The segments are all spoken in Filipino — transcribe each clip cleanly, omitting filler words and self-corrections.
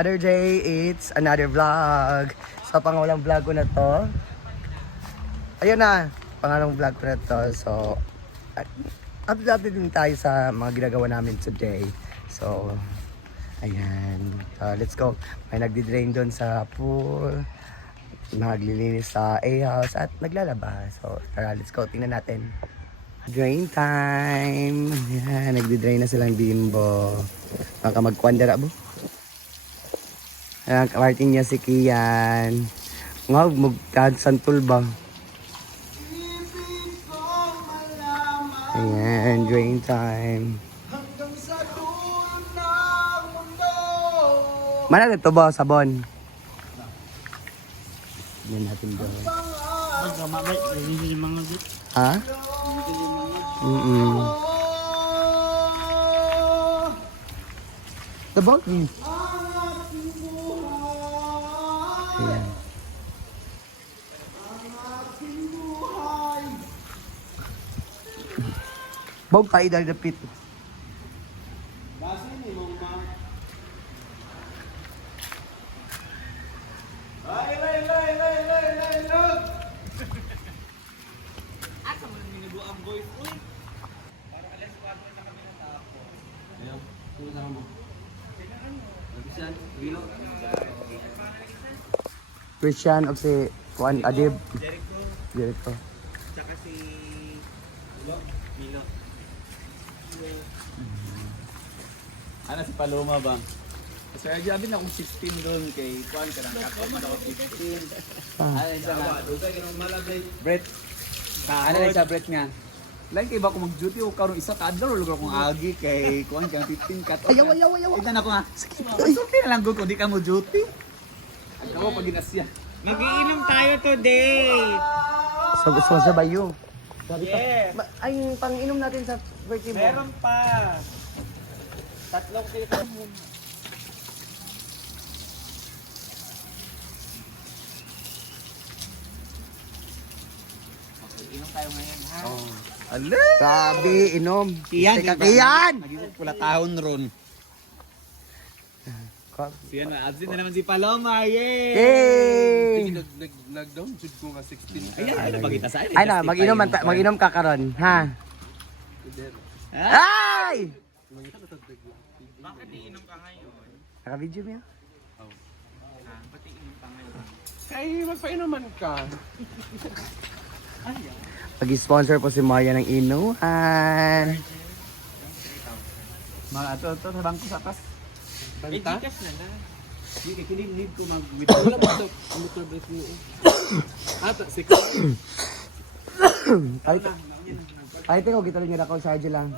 another day, it's another vlog. So, pangawalang vlog ko na to. Ayun na, pangalang vlog ko na to. So, update din tayo sa mga ginagawa namin today. So, ayan. Let's go. May nagdi-drain doon sa pool. Naglilinis sa A-house at naglalaba. So, tara, let's go. Tingnan natin. Drain time. Ayan, nagdi-drain na silang bimbo. Baka magkwandara bo. Ayan, kamartin niya si Kian. Nga, magkagsantul ba? Ayan, drain time. Mana dito ba, sabon? Yan natin doon. Ha? Sabon? Ayan. Bog tayo dahil dapit. Christian of si Juan Adib. Jericho. Tsaka si Milo. Ano si Paloma bang? Sir, jabi na akong 16 doon kay Juan ka nang kakot ako 15. Ano sa Brett. Ano sa Brett nga? Lain kay ba ko mag-duty o karon isa kadlaw lugar kong agi kay Juan ka 15 cut. Ayaw. Itan ako nga. Ay, okay na lang gud ko di ka mo duty. Ako pag ginasya. Magiinom tayo today. Sa bayo. Yes. Ay, pang-inom natin sa birthday mo. Meron pa. 3 kilo. Inom tayo ngayon, ha? Ale! Sabi, inom. Kian, Teka, Kian! Naging pula tahon ron. Siyan na, absent na naman si Paloma, yay! Yay! Nag-down jud ko nga 16. Ayan, ano ba kita sa akin? Ay na, mag-inom ka karon, ha? Ay! Bakit iinom ka ngayon? Naka-video mo yan? Ba't iinom ka ngayon? Kay magpainuman ka. Pag-sponsor po si Maria ng inuhan. Mga ito, sa bangko sa atas. Banta? Gikas na na. Hindi, kaya need ko mag-withdraw. Wala ba ito? Motor break mo. Ata, sige. Ay, teko, gito rin nga ako, Sargel lang.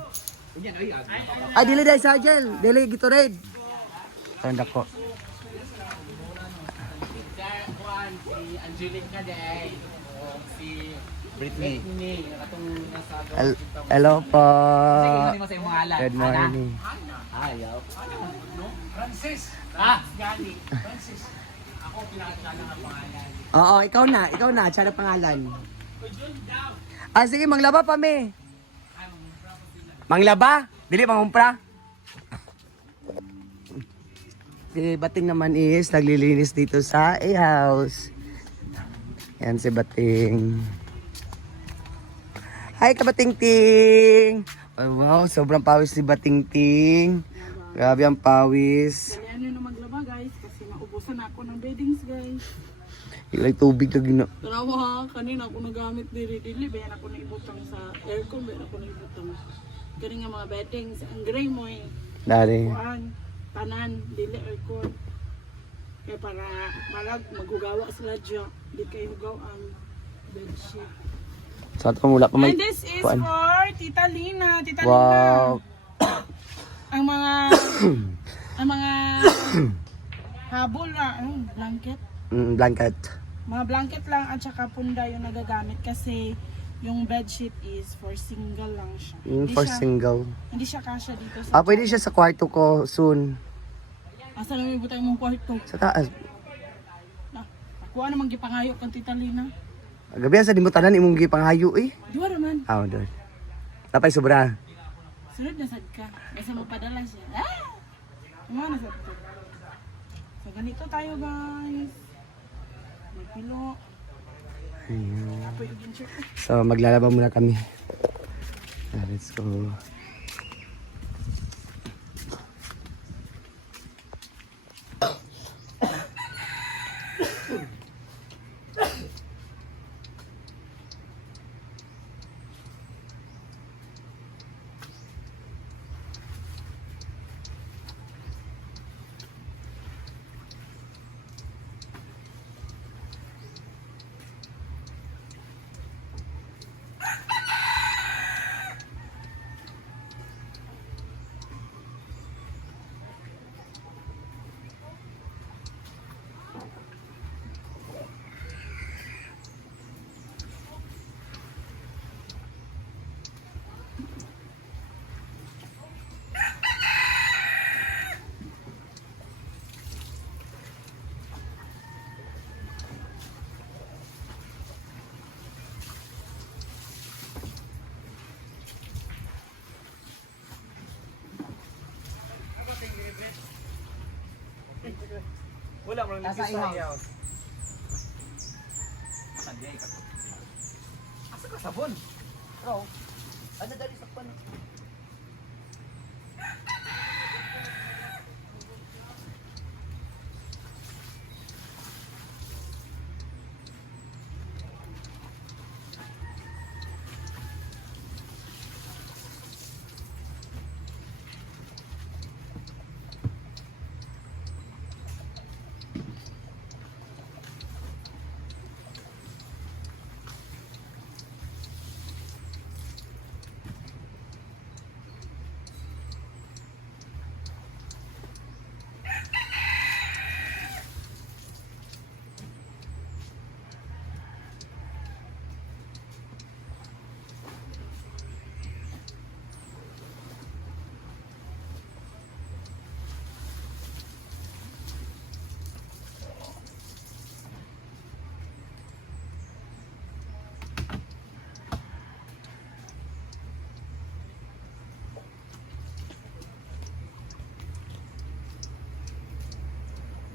Yan, ay, Ay, dili dahil Sargel. Dili, gito rin. Tanda ko. Juan, si Angelica Day. Si Britney. Britney. Katong nasa Hello po. Sige, hindi mo sa iyong ngalan. Good morning. Ayaw. Francis. Gani. Francis. Ako pinakakilala ng pangalan. Oo, ikaw na. Tsara pangalan. Ah, sige, manglaba pa, me. Manglaba? Dili, mangumpra? Si Bating naman is naglilinis dito sa A-house. Yan si Bating. Hi, Kabating-ting! Oh, wow, sobrang pawis si Bating-ting. Grabe ang pawis. Kaya ano na maglaba guys, kasi naubusan ako ng beddings guys. Ilay tubig na gina. Tarawa ha, kanina ako nagamit dili, bayan ako naibutang sa aircon, bayan ako naibutang. Kani nga mga beddings, ang gray mo eh. Dari. Kuan, tanan, dili aircon. Kaya para maghugawa sila dyan, di kayo hugaw ang bedsheet. Sa ito mula pa may... And this is kuan. for Tita Lina. Tita Wow. Lina. Ang mga habol na, blanket. Blanket. Mga blanket lang at saka punda yung nagagamit kasi yung bedsheet is for single lang siya. For single. Hindi siya kasya dito sa... Ah, pwede siya sa kwarto ko soon. Asa lang may butang mong kwarto? Sa taas. Kuha namang gipangayo kang Tita Lina. Gabi sa dimutanan imong gipanghayo eh. Diwa naman. Ah, doon. Tapay sobra. Sunod na sad ka. Kasi mapadala siya. Ah! Kumana sa ito. So ganito tayo guys. Magpilo. Ayan. Apo yung insert ko. So, maglalaba muna kami. Let's go. Wala mo lang Nasa ihaw. Sandiay ka. Asa ka sabon? Bro, Ano dali sa pan?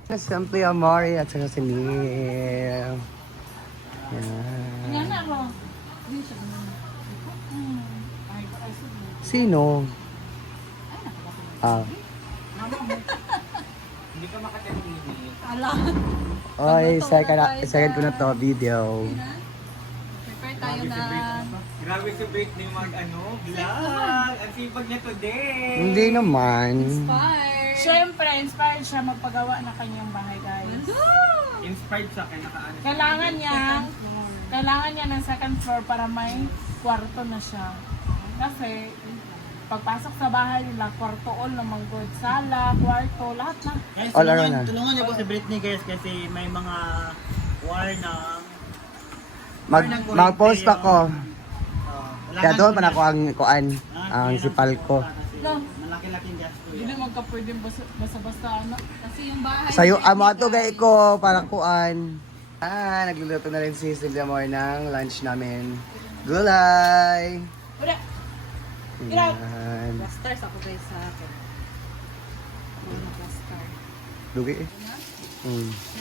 Simply Amari at saka si Neil. Yan. Nga na bro. Hindi siya naman. Ay, sige. Sino? Ah. Hindi ka makatahimik. Ala. Oy, second ko na to video. Prepare tayo na. Grabe si Britney mag vlog. Ang sipag niya today. Hindi naman. Siyempre, inspired siya magpagawa ng kanyang bahay guys. Inspired sa akin nakaano. Kailangan niya ng second floor para may kwarto na siya. Kasi pagpasok sa bahay nila, kwarto all naman good. Sala, kwarto, lahat na. Guys, All around na. tulungan niyo po si Britney guys kasi may mga war na Mag-post ako. wala Kaya nga doon po pa na ako ang kuan, ang sipal ko. malaki-laking gasto Hindi yan. naman ka pwedeng basta-basta ano. Kasi yung bahay. Sa'yo, amo ato gay ko para kuan. Nagluluto na rin si Sylvia Moore ng lunch namin. Gulay! Wala. Yan. Stars ako guys sa akin. Star. Lugi eh.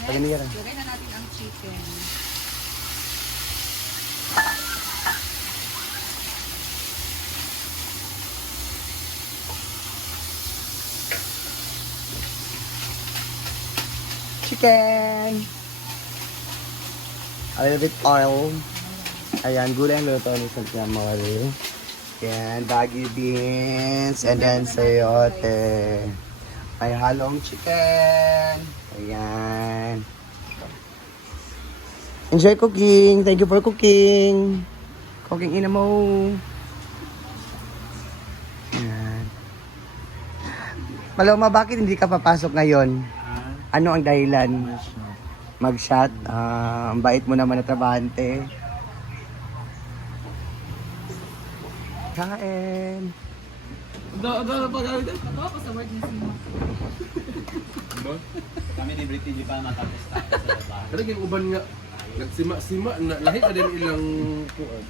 Pagani yan. Lagay na natin ang chicken. Chicken! A little bit oil. Ayan, gulay ang luto ni Sylvia Moore. Yan, baggy beans, and then sayote. May halong chicken. Ayan. Enjoy cooking. Thank you for cooking. Cooking ina mo. Ayan. Paloma, bakit hindi ka papasok ngayon? Ano ang dahilan? Mag-shot. Ang bait mo naman na trabahante. Kain. Ito ako sa word ni Sima. Kami ni Britney di pa matapos tayo sa bahay. Pero yung uban nga, nagsima-sima na, lahi na din ilang kuan.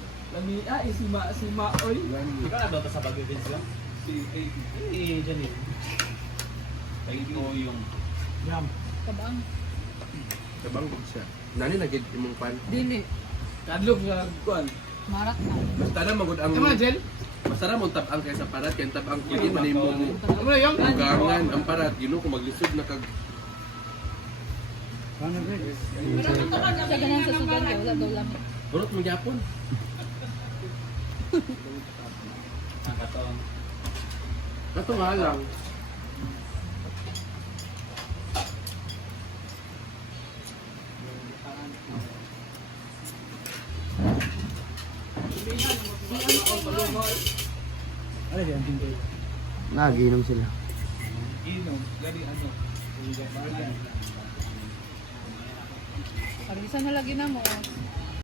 Sima, oy. Ikaw na ba sa Baguio din sila? Si Janine. Kay ko yung Kabang. Tabang siya. Nani nagid imong pan. Dili. Kadlog nga kuan. Marat na. Basta na magud ang Tama, Jel? masara mo tabang kaysa parat kay tabang pwede man imo mo. Ano yung? Ugangan ang parat Ginoo kung maglisod na kag Sa ganang sa sudan kay wala daw lamig. burot mo gyapon. Ang katong. Kato nga lang. Nagiinom sila. Inom. Gani ano. Pag isa na lagi na mo.